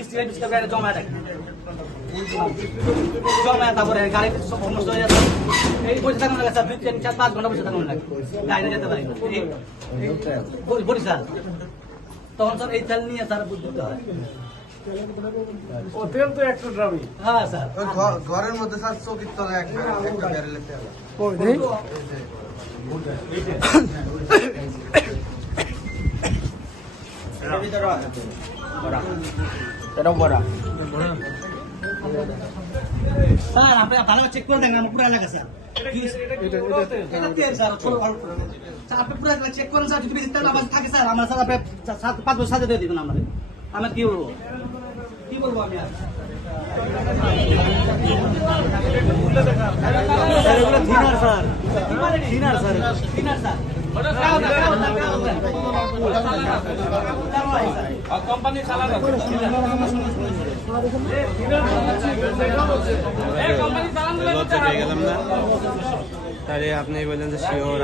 পিছিয়ে গাড়ি জমা থাকে জমা তারপরে গাড়ি সমস্ত হয়ে যাচ্ছে এই বসে থাকুন লাগে স্যার 2-4-5 ঘন্টা বসে থাকুন লাগে গাড়ি যেতে পারি না বলি স্যার তখন স্যার এই তেল নিয়ে স্যার বুঝতে হয় ও তেল তো একটা ড্রামই। হ্যাঁ স্যার ঘরের মধ্যে স্যার চৌকির তলায় একটা ব্যারেলে তেল কই দেই? এটা বড় স্যার আপনি ভালো চেক করে দেখেন আমার পুরো এলাকা স্যার এটা তেল স্যার ছোট স্যার আপনি পুরো এলাকা চেক করেন স্যার যদি বেশি তেল আবার থাকে স্যার আমার স্যার আপনি 5 বছর সাজা দিয়ে দিবেন আমাদের আমি কি বলবো আমি আর এগুলো থিনার স্যার কোম্পানি চালানো লজ্জা পেয়ে গেলাম না তাহলে আপনি বললেন যে শিওর